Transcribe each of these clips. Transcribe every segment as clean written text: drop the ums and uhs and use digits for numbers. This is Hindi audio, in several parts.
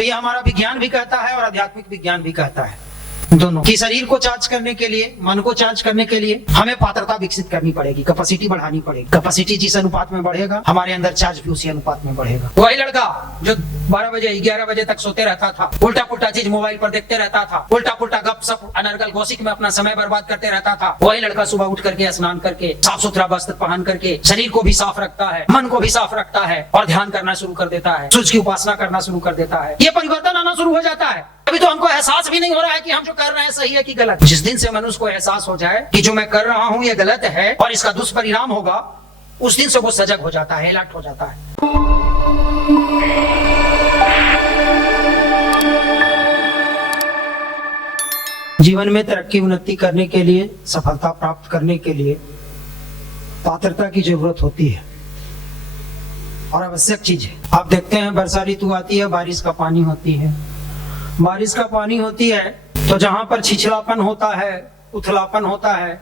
तो ये हमारा विज्ञान भी कहता है और आध्यात्मिक विज्ञान भी कहता है दोनों कि शरीर को चार्ज करने के लिए, मन को चार्ज करने के लिए हमें पात्रता विकसित करनी पड़ेगी, कैपेसिटी बढ़ानी पड़ेगी। कैपेसिटी जिस अनुपात में बढ़ेगा हमारे अंदर चार्ज भी उसी अनुपात में बढ़ेगा। वही लड़का जो 12 बजे 11 बजे तक सोते रहता था, उल्टा पुल्टा चीज मोबाइल पर देखते रहता था, उल्टा पुल्टा गपशप अनर्गल गॉसिप में अपना समय बर्बाद करते रहता था, वही लड़का सुबह उठ करके स्नान करके साफ सुथरा वस्त्र पहन करके शरीर को भी साफ रखता है, मन को भी साफ रखता है और ध्यान करना शुरू कर देता है, सूर्य की उपासना करना शुरू कर देता है। ये परिवर्तन आना शुरू हो जाता है। अभी तो हमको एहसास भी नहीं हो रहा है कि हम जो कर रहे हैं सही है कि गलत। जिस दिन से मनुष्य को एहसास हो जाए कि जो मैं कर रहा हूं ये गलत है और इसका दुष्परिणाम होगा, उस दिन से वो सजग हो जाता है, अलर्ट हो जाता है। जीवन में तरक्की उन्नति करने के लिए, सफलता प्राप्त करने के लिए पात्रता की जरूरत होती है और आवश्यक चीज है। आप देखते हैं वर्षा ऋतु आती है, बारिश का पानी होती है। बारिश का पानी होती है तो जहां पर छिछलापन होता है, उथलापन होता है,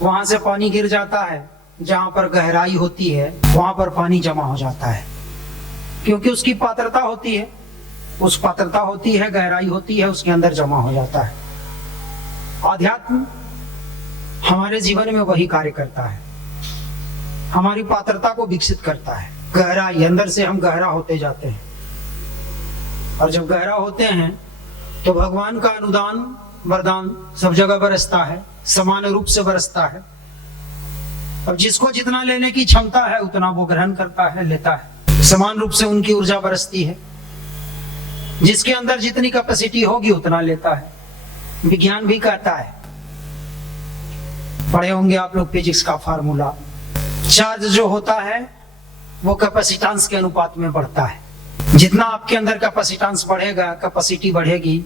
वहां से पानी गिर जाता है। जहां पर गहराई होती है वहां पर पानी जमा हो जाता है, क्योंकि उसकी पात्रता होती है, उस पात्रता होती है, गहराई होती है, उसके अंदर जमा हो जाता है। आध्यात्म हमारे जीवन में वही कार्य करता है, हमारी पात्रता को विकसित करता है। गहराई, अंदर से हम गहरा होते जाते हैं और जब गहरा होते हैं तो भगवान का अनुदान वरदान सब जगह बरसता है, समान रूप से बरसता है। अब जिसको जितना लेने की क्षमता है उतना वो ग्रहण करता है, लेता है। समान रूप से उनकी ऊर्जा बरसती है, जिसके अंदर जितनी कैपेसिटी होगी उतना लेता है। विज्ञान भी कहता है, पढ़े होंगे आप लोग फिजिक्स का फार्मूला, चार्ज जो होता है वो कैपेसिटेंस के अनुपात में बढ़ता है। जितना आपके अंदर कैपेसिटेंस बढ़ेगा, कैपेसिटी बढ़ेगी,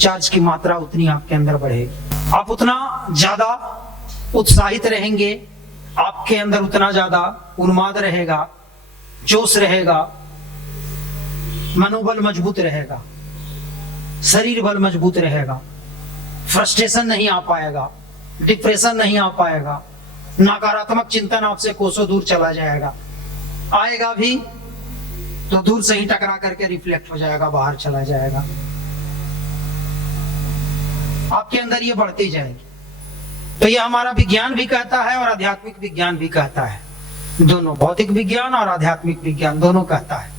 चार्ज की मात्रा उतनी आपके अंदर बढ़ेगी। आप उतना ज्यादा उत्साहित रहेंगे, आपके अंदर उतना ज्यादा उन्माद रहेगा, जोश रहेगा, मनोबल मजबूत रहेगा, शरीर बल मजबूत रहेगा, फ्रस्ट्रेशन नहीं आ पाएगा, डिप्रेशन नहीं आ पाएगा, नकारात्मक चिंतन आपसे कोसों दूर चला जाएगा। आएगा भी तो दूर से ही टकरा करके रिफ्लेक्ट हो जाएगा, बाहर चला जाएगा। आपके अंदर ये बढ़ती जाएगी। तो ये हमारा विज्ञान भी कहता है और आध्यात्मिक विज्ञान भी कहता है, दोनों, भौतिक विज्ञान और आध्यात्मिक विज्ञान दोनों कहता है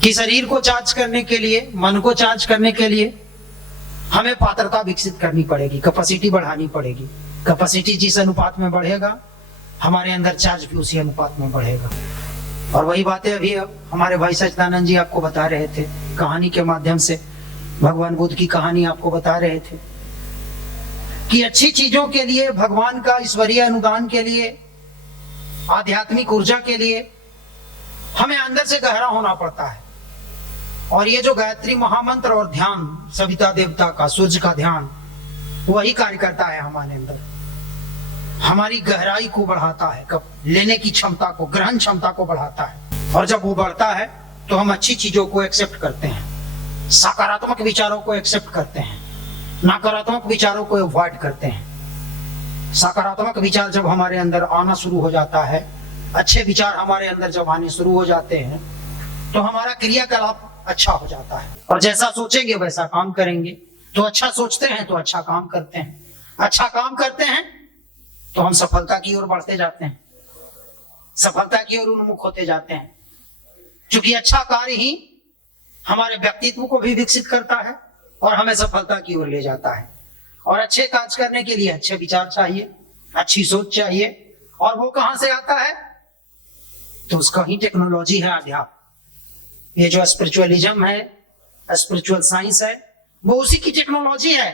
कि शरीर को चार्ज करने के लिए, मन को चार्ज करने के लिए हमें पात्रता विकसित करनी पड़ेगी, कैपेसिटी बढ़ानी पड़ेगी। कैपेसिटी जिस अनुपात में बढ़ेगा हमारे अंदर चार्ज भी उसी अनुपात में बढ़ेगा। और वही बातें अभी हमारे भाई सच्चिदानंद जी आपको बता रहे थे, कहानी के माध्यम से भगवान बुद्ध की कहानी आपको बता रहे थे कि अच्छी चीजों के लिए, भगवान का ईश्वरीय अनुदान के लिए, आध्यात्मिक ऊर्जा के लिए हमें अंदर से गहरा होना पड़ता है। और ये जो गायत्री महामंत्र और ध्यान, सविता देवता का, सूर्य का ध्यान, वही कार्य करता है हमारे अंदर, हमारी गहराई को बढ़ाता है, लेने की क्षमता को, ग्रहण क्षमता को बढ़ाता है। और जब वो बढ़ता है तो हम अच्छी चीजों को एक्सेप्ट करते हैं, सकारात्मक विचारों को एक्सेप्ट करते हैं, नकारात्मक विचारों को अवॉइड करते हैं। सकारात्मक विचार जब हमारे अंदर आना शुरू हो जाता है, अच्छे विचार हमारे अंदर जब आने शुरू हो जाते हैं तो हमारा क्रियाकलाप अच्छा हो जाता है। और जैसा सोचेंगे वैसा काम करेंगे। तो अच्छा सोचते हैं तो अच्छा काम करते हैं, अच्छा काम करते हैं तो हम सफलता की ओर बढ़ते जाते हैं, सफलता की ओर उन्मुख होते जाते हैं। क्योंकि अच्छा कार्य ही हमारे व्यक्तित्व को भी विकसित करता है और हमें सफलता की ओर ले जाता है। और अच्छे कार्य करने के लिए अच्छे विचार चाहिए, अच्छी सोच चाहिए। और वो कहां से आता है? तो उसका ही टेक्नोलॉजी है अध्यात्म। ये जो स्पिरिचुअलिज्म है, स्पिरिचुअल साइंस है, वो उसी की टेक्नोलॉजी है,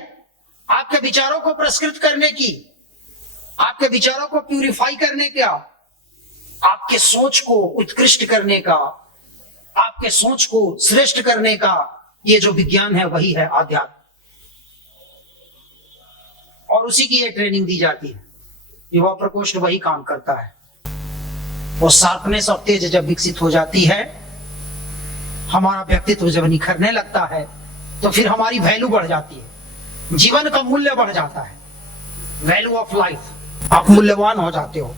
आपके विचारों को परिष्कृत करने की, आपके विचारों को प्यूरिफाई करने का, आपके सोच को उत्कृष्ट करने का, आपके सोच को श्रेष्ठ करने का। ये जो विज्ञान है वही है आध्यात्म, और उसी की ये ट्रेनिंग दी जाती है। युवा प्रकोष्ठ वही काम करता है। वो शार्पनेस और तेज जब विकसित हो जाती है, हमारा व्यक्तित्व जब निखरने लगता है, तो फिर हमारी वैल्यू बढ़ जाती है, जीवन का मूल्य बढ़ जाता है, वैल्यू ऑफ लाइफ। आप मूल्यवान हो जाते हो,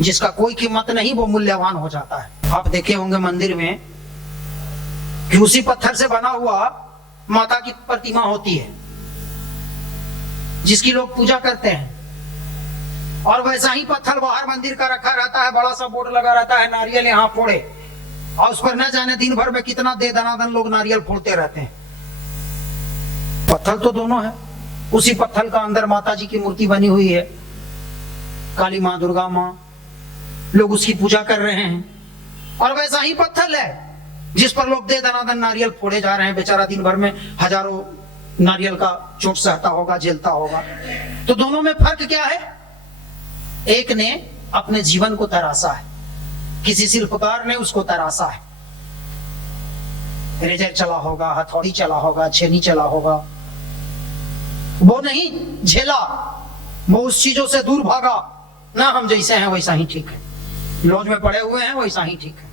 जिसका कोई कीमत नहीं वो मूल्यवान हो जाता है। आप देखे होंगे मंदिर में कि उसी पत्थर से बना हुआ माता की प्रतिमा होती है जिसकी लोग पूजा करते हैं, और वैसा ही पत्थर बाहर मंदिर का रखा रहता है, बड़ा सा बोर्ड लगा रहता है नारियल यहाँ फोड़े, और उस पर न जाने दिन भर में कितना दे दनादन लोग नारियल फोड़ते रहते हैं। पत्थर तो दोनों है, उसी पत्थर का अंदर माता जी की मूर्ति बनी हुई है, काली माँ, दुर्गा माँ, लोग उसकी पूजा कर रहे हैं। और वैसा ही पत्थर है जिस पर लोग दे दनादन नारियल फोड़े जा रहे हैं, बेचारा दिन भर में हजारों नारियल का चोट सहता होगा, झेलता होगा। तो दोनों में फर्क क्या है? एक ने अपने जीवन को तराशा है, किसी शिल्पकार ने उसको तराशा है, रेजर चला होगा, हथौड़ी चला होगा, छेनी चला होगा, वो नहीं झेला, वो उस चीजों से दूर भागा, ना हम जैसे हैं वैसा ही ठीक है, लॉज में पड़े हुए हैं वैसा ही ठीक है,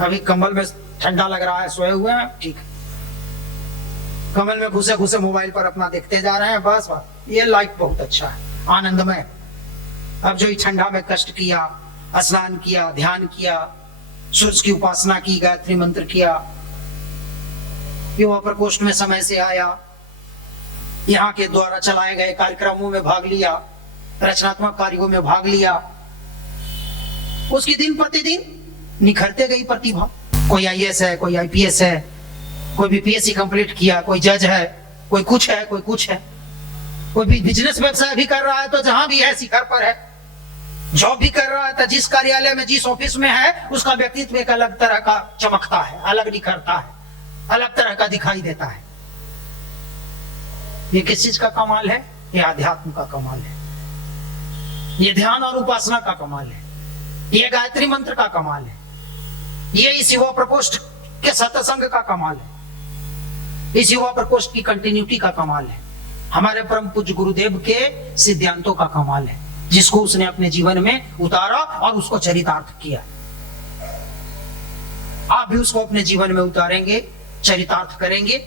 अभी कंबल में ठंडा लग रहा है सोए हुए हैं ठीक है, कमल में घुसे घुसे मोबाइल पर अपना देखते जा रहे हैं, बस ये लाइफ बहुत अच्छा है, आनंदमय। अब जो ठंडा में कष्ट किया, स्नान किया, ध्यान किया, सूर्य की उपासना की, गायत्री मंत्र किया, युवा प्रकोष्ठ में समय से आया, यहाँ के द्वारा चलाए गए कार्यक्रमों में भाग लिया, रचनात्मक कार्यों में भाग लिया, उसकी दिन प्रतिदिन निखरते गई प्रतिभा। कोई आईएएस है, कोई आईपीएस है, कोई बीपीएससी कंप्लीट किया, कोई जज है, कोई कुछ है, कोई कुछ है, कोई भी बिजनेस व्यवसाय भी कर रहा है, तो जहां भी है शिखर पर है, जॉब भी कर रहा है, तो जिस कार्यालय में, जिस ऑफिस में है, उसका व्यक्तित्व एक अलग तरह का चमकता है, अलग निखरता है, अलग तरह का दिखाई देता है। ये किस चीज का कमाल है? ये अध्यात्म का कमाल है, ये ध्यान और उपासना का कमाल है, ये गायत्री मंत्र का कमाल है, ये इस युवा प्रकोष्ठ के सत्संग का कमाल है, इस युवा प्रकोष्ठ की कंटिन्यूटी का कमाल है, हमारे परम पूज्य गुरुदेव के सिद्धांतों का कमाल है, जिसको उसने अपने जीवन में उतारा और उसको चरितार्थ किया। आप भी उसको अपने जीवन में उतारेंगे, चरितार्थ करेंगे,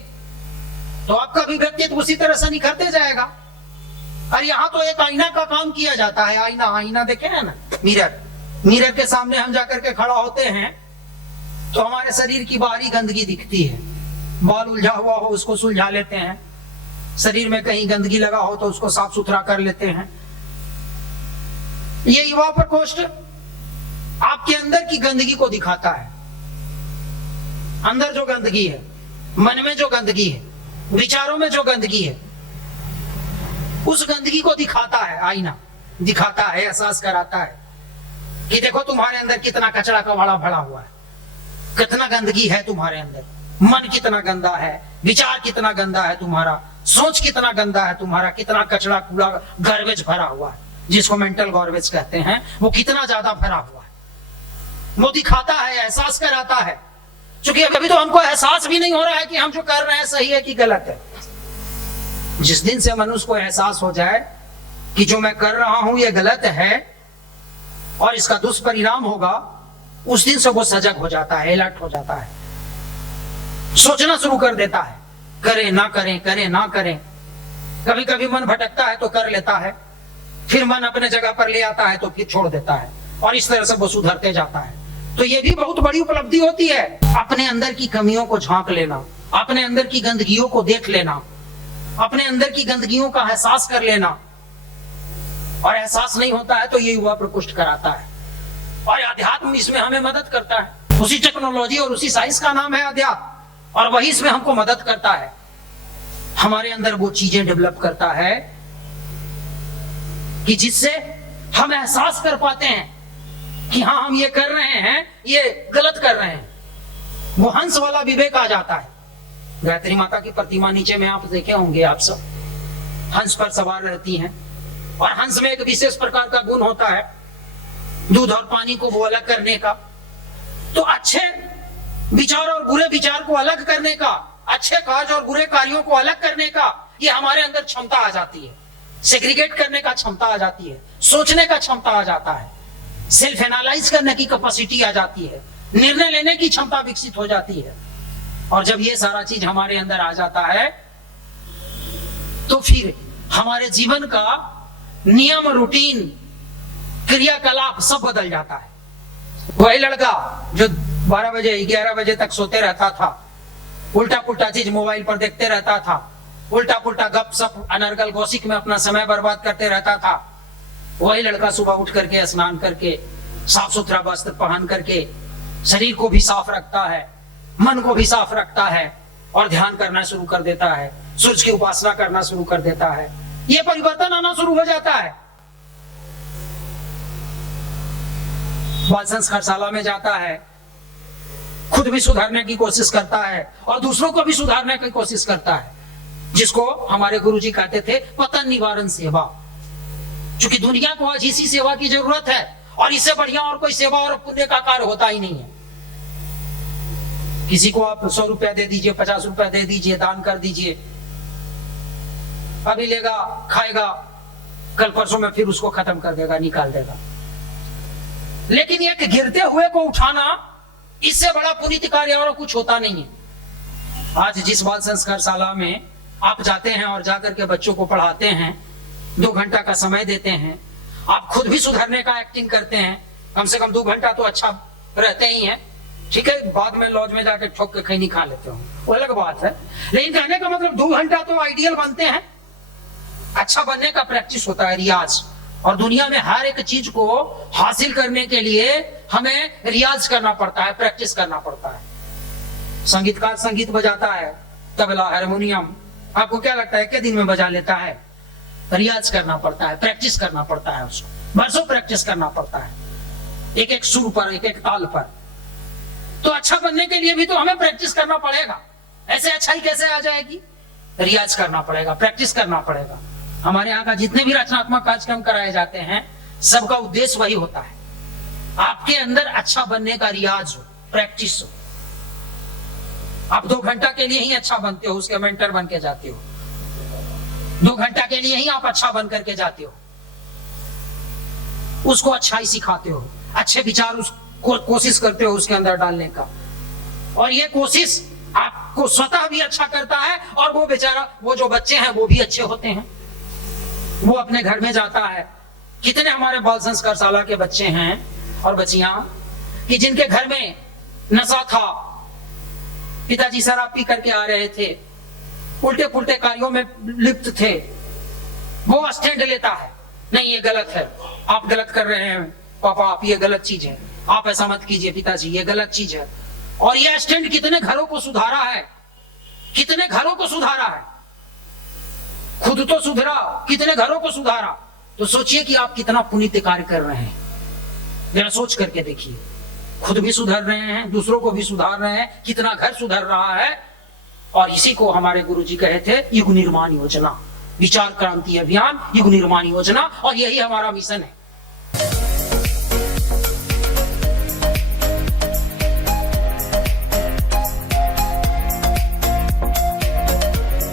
तो आपका भी व्यक्तित्व उसी तरह से निखरते जाएगा। और यहाँ तो एक आईना का काम किया जाता है, आईना, आईना देखे है ना, मिरर, मिरर के सामने हम जाकर के खड़ा होते हैं तो हमारे शरीर की बाहरी गंदगी दिखती है, बाल उलझा हुआ हो उसको सुलझा लेते हैं, शरीर में कहीं गंदगी लगा हो तो उसको साफ सुथरा कर लेते हैं। ये युवा प्रकोष्ठ आपके अंदर की गंदगी को दिखाता है, अंदर जो गंदगी है, मन में जो गंदगी है, विचारों में जो गंदगी है, उस गंदगी को दिखाता है आईना, दिखाता है, एहसास कराता है कि देखो तुम्हारे अंदर कितना कचरा कबाड़ा भरा हुआ है, कितना गंदगी है तुम्हारे अंदर, मन कितना गंदा है, विचार कितना गंदा है तुम्हारा, सोच कितना गंदा है तुम्हारा, कितना कचरा कूड़ा गार्बेज भरा हुआ है, जिसको मेंटल गार्बेज कहते हैं, वो कितना ज्यादा भरा हुआ है, वो दिखाता है, एहसास कराता है। क्योंकि अभी तो हमको एहसास भी नहीं हो रहा है कि हम जो कर रहे हैं सही है कि गलत है। जिस दिन से मनुष्य को एहसास हो जाए कि जो मैं कर रहा हूं ये गलत है और इसका दुष्परिणाम होगा, उस दिन से वो सजग हो जाता है, अलर्ट हो जाता है, सोचना शुरू कर देता है, करें ना करें, करें ना करें। कभी कभी मन भटकता है तो कर लेता है, फिर मन अपने जगह पर ले आता है तो फिर छोड़ देता है, और इस तरह से वो सुधरते जाता है। तो ये भी बहुत बड़ी उपलब्धि होती है, अपने अंदर की कमियों को झांक लेना, अपने अंदर की गंदगियों को देख लेना, अपने अंदर की गंदगियों का एहसास कर लेना। और एहसास नहीं होता है तो ये युवा प्रकोष्ठ कराता है, और अध्यात्म इसमें हमें मदद करता है। उसी टेक्नोलॉजी और उसी साइंस का नाम है अध्यात्म, और वही इसमें हमको मदद करता है, हमारे अंदर वो चीजें डेवलप करता है कि जिससे हम एहसास कर पाते हैं कि हाँ हम ये कर रहे हैं, ये गलत कर रहे हैं। वो हंस वाला विवेक आ जाता है। गायत्री माता की प्रतिमा नीचे में आप देखे होंगे, आप सब हंस पर सवार रहती हैं, और हंस में एक विशेष प्रकार का गुण होता है, दूध और पानी को वो अलग करने का। तो अच्छे विचार और बुरे विचार को अलग करने का, अच्छे कार्य और बुरे कार्यों को अलग करने का, ये हमारे अंदर क्षमता आ जाती है। सेग्रीगेट करने का क्षमता आ जाती है, सोचने का क्षमता आ जाता है, सेल्फ एनालाइज करने की कैपेसिटी आ जाती है, निर्णय लेने की क्षमता विकसित हो जाती है। और जब ये सारा चीज हमारे अंदर आ जाता है तो फिर हमारे जीवन का नियम, रूटीन, क्रियाकलाप सब बदल जाता है। वही लड़का जो 12 बजे 11 बजे तक सोते रहता था, उल्टा पुल्टा चीज मोबाइल पर देखते रहता था, उल्टा पुल्टा गप सप अनर्गल गौसिक में अपना समय बर्बाद करते रहता था। वही लड़का सुबह उठ करके स्नान करके साफ सुथरा वस्त्र पहन करके शरीर को भी साफ रखता है, मन को भी साफ रखता है और ध्यान करना शुरू कर देता है, सूर्य की उपासना करना शुरू कर देता है। ये परिवर्तन आना शुरू हो जाता है। बाल संस्कार शाला में जाता है, खुद भी सुधारने की कोशिश करता है और दूसरों को भी सुधारने की कोशिश करता है, जिसको हमारे गुरुजी कहते थे पतन निवारण सेवा। क्योंकि दुनिया को आज इसी सेवा की जरूरत है और इससे बढ़िया और कोई सेवा और पुण्य का कार्य होता ही नहीं है। किसी को आप 100 रुपया दे दीजिए, 50 रुपया दे दीजिए, दान कर दीजिए, अभी लेगा, खाएगा, कल परसों में फिर उसको खत्म कर देगा, निकाल देगा। लेकिन एक गिरते हुए को उठाना, इससे बड़ा पुनीत कार्य और कुछ होता नहीं है। आज जिस बाल संस्कार शाला में आप जाते हैं और जाकर के बच्चों को पढ़ाते हैं, 2 घंटा का समय देते हैं, आप खुद भी सुधरने का एक्टिंग करते हैं, कम से कम 2 घंटा तो अच्छा रहते ही हैं। ठीक है, बाद में लॉज में जाकर ठोक के खैनी खा लेते हो, वो अलग बात है। लेकिन कहने का मतलब 2 घंटा तो आइडियल बनते हैं। अच्छा बनने का प्रैक्टिस होता है, रियाज। और दुनिया में हर एक चीज को हासिल करने के लिए हमें रियाज करना पड़ता है, प्रैक्टिस करना पड़ता है। संगीतकार संगीत बजाता है, तबला, हारमोनियम, आपको क्या लगता है कि दिन में बजा लेता है? रियाज करना पड़ता है, प्रैक्टिस करना पड़ता है, उसको बरसों प्रैक्टिस करना पड़ता है, एक एक सुर पर, एक एक ताल पर। तो अच्छा बनने के लिए भी तो हमें प्रैक्टिस करना पड़ेगा। ऐसे अच्छाई कैसे आ जाएगी? रियाज करना पड़ेगा, प्रैक्टिस करना पड़ेगा। हमारे यहाँ का जितने भी रचनात्मक कार्यक्रम कराए जाते हैं, सबका उद्देश्य वही होता है, आपके अंदर अच्छा बनने का रियाज हो, प्रैक्टिस हो। आप 2 घंटा के लिए ही अच्छा बनते हो, उसके मेंटर बन के जाते हो। 2 घंटा के लिए ही आप अच्छा बन करके जाते हो, उसको अच्छाई सिखाते हो, अच्छे विचार उसको कोशिश करते हो उसके अंदर डालने का। और ये कोशिश आपको स्वतः भी अच्छा करता है और वो बेचारा, वो जो बच्चे हैं वो भी अच्छे होते हैं। वो अपने घर में जाता है। कितने हमारे बाल संस्कार शाला के बच्चे हैं और बच्चियां कि जिनके घर में नशा था, पिताजी शराब पी करके आ रहे थे, उल्टे पुल्टे कार्यों में लिप्त थे, वो स्टैंड लेता है, नहीं ये गलत है, आप गलत कर रहे हैं पापा, आप ये गलत चीज है, आप ऐसा मत कीजिए पिताजी, ये गलत चीज है। और ये स्टैंड कितने घरों को सुधारा है, कितने घरों को सुधारा है। खुद तो सुधरा, कितने घरों को सुधारा। तो सोचिए कि आप कितना पुनीत कार्य कर रहे हैं, जरा सोच करके देखिए। खुद भी सुधर रहे हैं, दूसरों को भी सुधार रहे हैं, कितना घर सुधर रहा है। और इसी को हमारे गुरुजी कहे थे युग निर्माण योजना, विचार क्रांति अभियान, युग निर्माण योजना। और यही हमारा मिशन है।